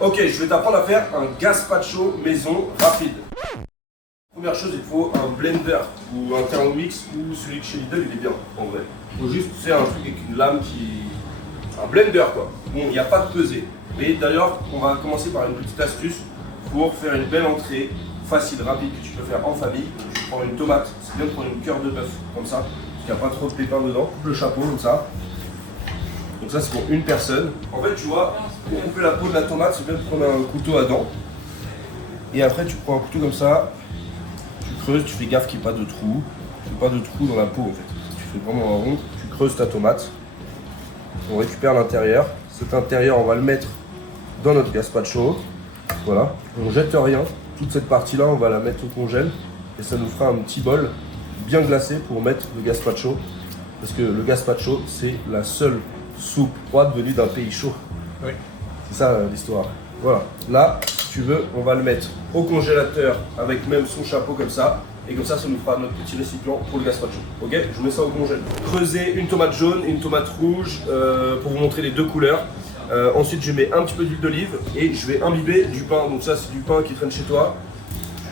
Ok, je vais t'apprendre à faire un gazpacho maison rapide. Première chose, il faut un blender ou un Thermomix ou celui de chez Lidl, il est bien en vrai. Il faut juste faire un truc avec une lame qui... un blender quoi. Bon, il n'y a pas de pesée. Mais d'ailleurs, on va commencer par une petite astuce pour faire une belle entrée facile, rapide, que tu peux faire en famille. Tu prends une tomate, c'est bien de prendre une cœur de bœuf comme ça, parce qu'il n'y a pas trop de pépins dedans. Coupe le chapeau comme ça. Donc ça c'est pour une personne. En fait tu vois, pour couper la peau de la tomate, c'est bien de prendre un couteau à dents. Et après tu prends un couteau comme ça, tu creuses, tu fais gaffe qu'il n'y ait pas de trou. Tu fais pas de trou dans la peau en fait. Tu fais vraiment un rond, tu creuses ta tomate. On récupère l'intérieur. Cet intérieur on va le mettre dans notre gazpacho. Voilà, on jette rien. Toute cette partie là on va la mettre au congèle. Et ça nous fera un petit bol bien glacé pour mettre le gazpacho. Parce que le gazpacho c'est la seule soupe froide venue d'un pays chaud. Oui. C'est ça l'histoire. Voilà. Là, si tu veux, on va le mettre au congélateur avec même son chapeau comme ça. Et comme ça nous fera notre petit récipient pour le gazpacho. Ok, je mets ça au congèle. Creusez une tomate jaune et une tomate rouge pour vous montrer les deux couleurs. Ensuite, je mets un petit peu d'huile d'olive et je vais imbiber du pain. Donc ça, c'est du pain qui traîne chez toi.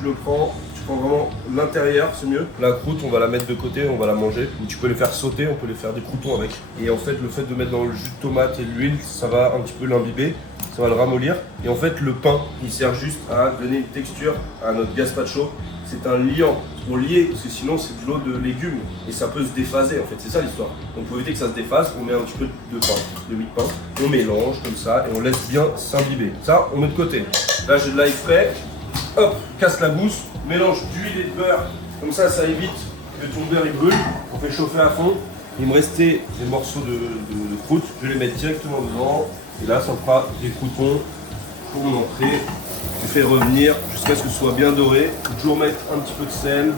Tu le prends. Vraiment l'intérieur, c'est mieux. La croûte, on va la mettre de côté, on va la manger. Ou tu peux les faire sauter, on peut les faire des croûtons avec. Et en fait, le fait de mettre dans le jus de tomate et l'huile, ça va un petit peu l'imbiber, ça va le ramollir. Et en fait, le pain, il sert juste à donner une texture à notre gazpacho. C'est un liant pour lier, parce que sinon, c'est de l'eau de légumes et ça peut se déphaser. En fait, c'est ça l'histoire. Donc, pour éviter que ça se déphase, on met un petit peu de pain, de mie de pain. On mélange comme ça et on laisse bien s'imbiber. Ça, on met de côté. Là, j'ai de l'ail frais. Hop, casse la gousse, mélange d'huile et de beurre, comme ça évite que ton beurre il brûle. On fait chauffer à fond. Il me restait des morceaux de croûte, je vais les mettre directement dedans. Et là ça me fera des croûtons pour mon entrée. Je fais revenir jusqu'à ce que ce soit bien doré. Faut toujours mettre un petit peu de sel,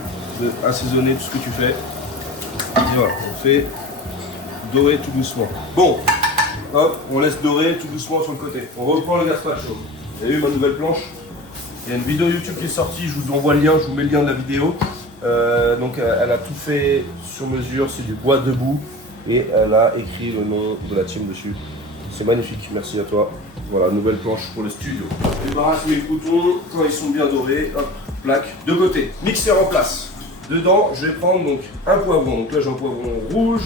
assaisonner tout ce que tu fais. Et voilà, on fait dorer tout doucement. Bon, hop, on laisse dorer tout doucement sur le côté. On reprend le gazpacho. Vous avez vu ma nouvelle planche? Il y a une vidéo YouTube qui est sortie, je vous envoie le lien, je vous mets le lien de la vidéo. Donc elle a tout fait sur mesure, c'est du bois debout et elle a écrit le nom de la team dessus. C'est magnifique, merci à toi. Voilà, nouvelle planche pour le studio. Je débarrasse mes croûtons, quand ils sont bien dorés, hop, plaque, de côté. Mixeur en place. Dedans, je vais prendre donc un poivron. Donc là j'ai un poivron rouge,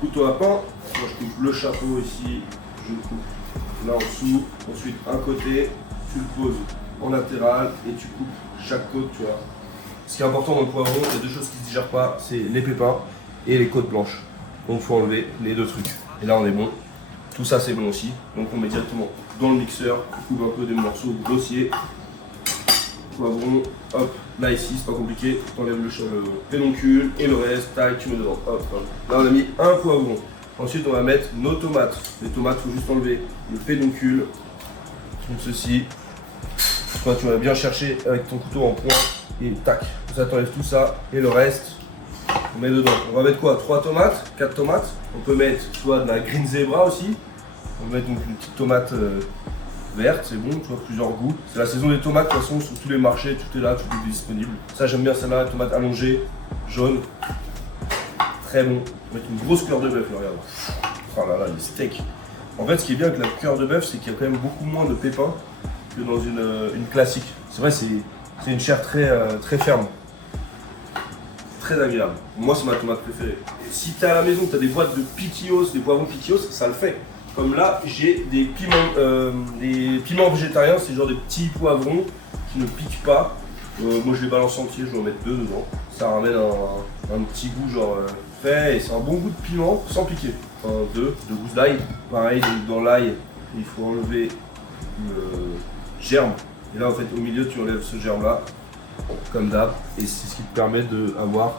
couteau à pain. Moi je coupe le chapeau ici, je le coupe là en dessous. Ensuite un côté, tu le poses en latéral et tu coupes chaque côte, tu vois. Ce qui est important dans le poivron, il y a deux choses qui ne se digèrent pas, c'est les pépins et les côtes blanches. Donc il faut enlever les deux trucs. Et là on est bon. Tout ça c'est bon aussi. Donc on met directement dans le mixeur, on coupe un peu des morceaux grossiers. Poivron, hop, là ici c'est pas compliqué, tu enlèves le pédoncule et le reste, taille, tu mets dedans. Hop, hop. Là on a mis un poivron. Ensuite on va mettre nos tomates. Les tomates, il faut juste enlever le pédoncule, comme ceci. Toi, tu vas bien chercher avec ton couteau en point et tac, ça t'enlève tout ça et le reste, on met dedans. On va mettre quoi? 3 tomates, 4 tomates. On peut mettre soit de la green zebra aussi. On va mettre donc une petite tomate verte, c'est bon, tu vois, plusieurs goûts. C'est la saison des tomates, de toute façon, sur tous les marchés, tout est là, tout est disponible. Ça, j'aime bien celle-là, tomate allongée, jaune. Très bon. On va mettre une grosse cœur de bœuf, là, regarde. Oh là là, les steaks. En fait, ce qui est bien avec la cœur de bœuf, c'est qu'il y a quand même beaucoup moins de pépins que dans une classique. C'est vrai, c'est une chair très ferme. Très agréable. Moi, c'est ma tomate préférée. Et si tu as à la maison, tu as des boîtes de piquillos, des poivrons piquillos, ça le fait. Comme là, j'ai des piments végétariens, c'est genre des petits poivrons qui ne piquent pas. Moi, je les balance entiers, je vais en mettre 2 dedans. Ça ramène un petit goût genre frais et c'est un bon goût de piment sans piquer. Enfin, 2 gousses d'ail. Pareil, dans l'ail, il faut enlever le germe. Et là en fait au milieu tu enlèves ce germe là, comme d'hab, et c'est ce qui te permet d'avoir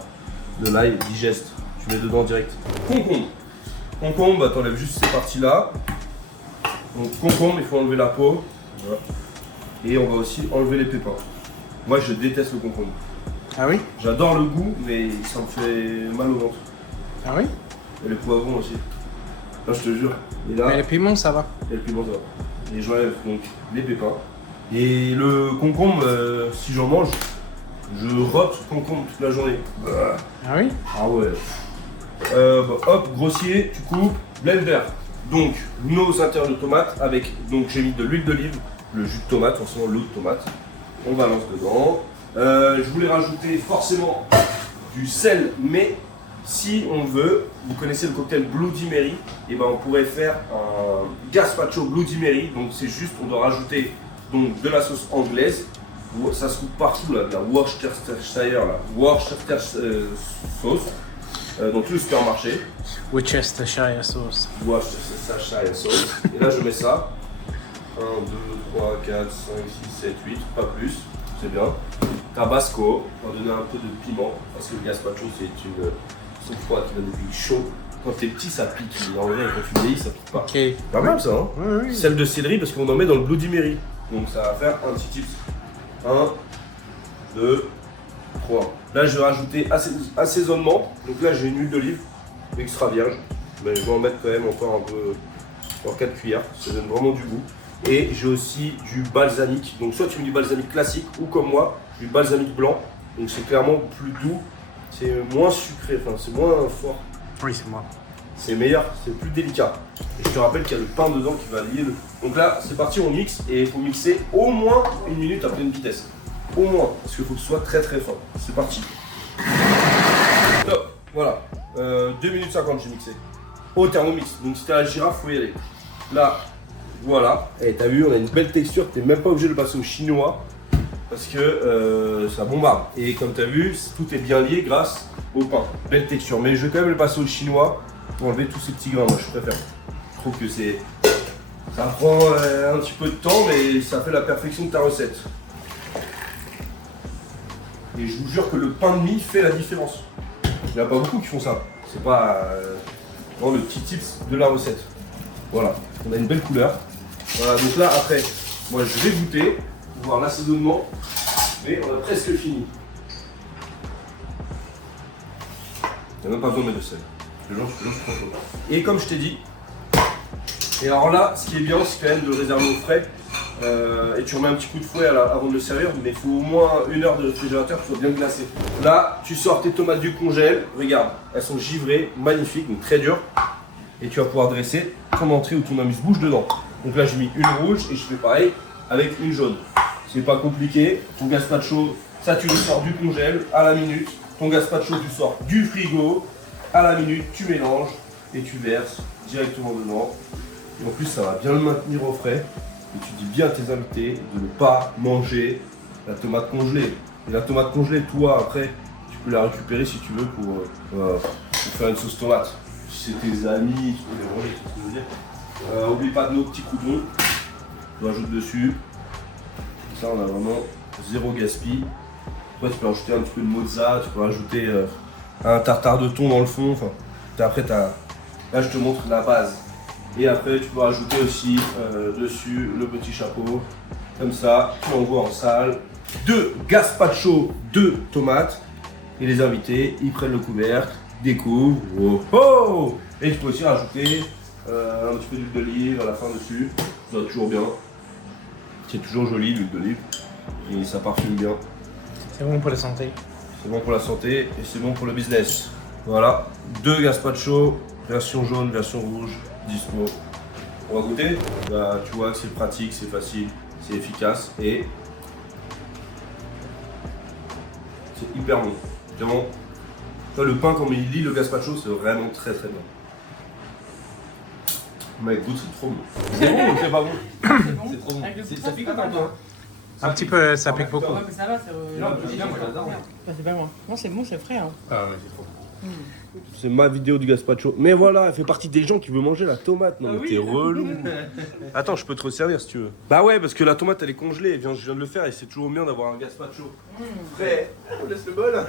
de l'ail digeste. Tu mets dedans direct. Concombre. Concombre, bah, t'enlèves juste ces parties là. Donc concombre, il faut enlever la peau. Voilà. Et on va aussi enlever les pépins. Moi je déteste le concombre. Ah oui? J'adore le goût, mais ça me fait mal au ventre. Ah oui? Et les poivrons aussi. Là je te jure. Et là, mais le piment ça va? et le piment ça va. Et j'enlève donc les pépins. Et le concombre, si j'en mange, je rote concombre toute la journée. Ah oui? Ah ouais. Hop, grossier, tu coupes, blender. Donc nos intérieurs de tomates avec, donc j'ai mis de l'huile d'olive, le jus de tomate, forcément l'eau de tomate. On balance dedans. Je voulais rajouter forcément du sel, mais si on veut, vous connaissez le cocktail Bloody Mary, et ben on pourrait faire un gazpacho Bloody Mary. Donc c'est juste, on doit rajouter donc de la sauce anglaise. Ça se trouve partout là, de la Worcestershire, sauce, dans tout le supermarché. Worcestershire sauce. Worcestershire sauce. Et là je mets ça. 1, 2, 3, 4, 5, 6, 7, 8, pas plus, c'est bien. Tabasco, on va donner un peu de piment, parce que le gazpacho c'est une sauce froide qui donne des pics chauds. Quand t'es petit ça pique, mais en vrai quand tu vieillis ça pique pas. Ok. Pas mal ça hein. Oui. Sel de céleri parce qu'on en met dans le Bloody Mary. Donc ça va faire un petit tips. 1, 2, 3. Là je vais rajouter assaisonnement. Donc là j'ai une huile d'olive extra vierge. Mais je vais en mettre quand même encore un peu, encore 4 cuillères. Ça donne vraiment du goût. Et j'ai aussi du balsamique. Donc soit tu mets du balsamique classique ou comme moi, du balsamique blanc. Donc c'est clairement plus doux. C'est moins sucré, enfin c'est moins fort. Oui, c'est moi. C'est meilleur, c'est plus délicat. Et je te rappelle qu'il y a le pain dedans qui va lier le... Donc là, c'est parti, on mixe et il faut mixer au moins 1 minute à pleine vitesse. Au moins, parce qu'il faut que ce soit très très fort. C'est parti. Top, voilà. 2 minutes 50 j'ai mixé. Au thermomix, donc si t'as la girafe, faut y aller. Là, voilà. Et t'as vu, on a une belle texture, t'es même pas obligé de le passer au chinois. Parce que ça bombarde. Et comme tu as vu, tout est bien lié grâce au pain. Belle texture. Mais je vais quand même le passer au chinois pour enlever tous ces petits grains. Moi, je préfère. Je trouve que c'est... Ça prend un petit peu de temps, mais ça fait la perfection de ta recette. Et je vous jure que le pain de mie fait la différence. Il n'y en a pas beaucoup qui font ça. C'est pas vraiment le petit tips de la recette. Voilà. On a une belle couleur. Voilà. Donc là, après, moi, je vais goûter. Voir l'assaisonnement, mais on a presque fini. Il n'y a même pas besoin de mettre de sel. Je te jure, c'est trop chaud. Et comme je t'ai dit, et alors là, ce qui est bien, c'est quand même de le réserver au frais. Et tu remets un petit coup de fouet avant de le servir, mais il faut au moins 1 heure de réfrigérateur pour soit bien glacé. Là, tu sors tes tomates du congèle, regarde, elles sont givrées, magnifiques, donc très dures. Et tu vas pouvoir dresser ton entrée ou ton amuse-bouche dedans. Donc là, j'ai mis une rouge et je fais pareil avec une jaune. C'est pas compliqué, ton gazpacho, ça tu le sors du congèle à la minute, ton gazpacho tu sors du frigo à la minute, tu mélanges et tu verses directement dedans. Et en plus ça va bien le maintenir au frais. Et tu dis bien à tes invités de ne pas manger la tomate congelée. Et la tomate congelée, toi après, tu peux la récupérer si tu veux pour faire une sauce tomate. Si c'est tes amis, tu peux les manger, c'est ce que je veux dire. Oublie pas de nos petits croutons, tu rajoutes dessus. Ça on a vraiment zéro gaspille. Après tu peux rajouter un petit peu de mozza, tu peux rajouter un tartare de thon dans le fond. Enfin, après là je te montre la base. Et après tu peux rajouter aussi dessus le petit chapeau. Comme ça, tu envoies en salle. 2 gazpacho de tomates. Et les invités, ils prennent le couvercle, découvrent. Oh, oh, et tu peux aussi rajouter un petit peu d'huile d'olive à la fin dessus. Ça va toujours bien. C'est toujours joli l'huile d'olive et ça parfume bien. C'est bon pour la santé. C'est bon pour la santé et c'est bon pour le business. Voilà, 2 gazpacho, version jaune, version rouge, dispo. On va goûter. Bah, tu vois que c'est pratique, c'est facile, c'est efficace et c'est hyper bon. Vraiment, le pain comme il lit le gazpacho, c'est vraiment très très bon. Mais écoute, c'est trop bon. C'est bon ou c'est pas bon? C'est bon. C'est trop bon. Avec le Ça pique un peu. Un petit peu, ça pique beaucoup. Ouais, mais ça va, c'est. moi j'adore. C'est pas moi. Non, c'est bon, c'est frais. Hein. Ah ouais, c'est trop. C'est ma vidéo du gazpacho. Mais voilà, elle fait partie des gens qui veulent manger la tomate. Non, Ah mais oui. t'es relou. Attends, je peux te resservir si tu veux. Bah ouais, parce que la tomate elle est congelée. Je viens de le faire et c'est toujours bien d'avoir un gazpacho frais. On laisse le bol.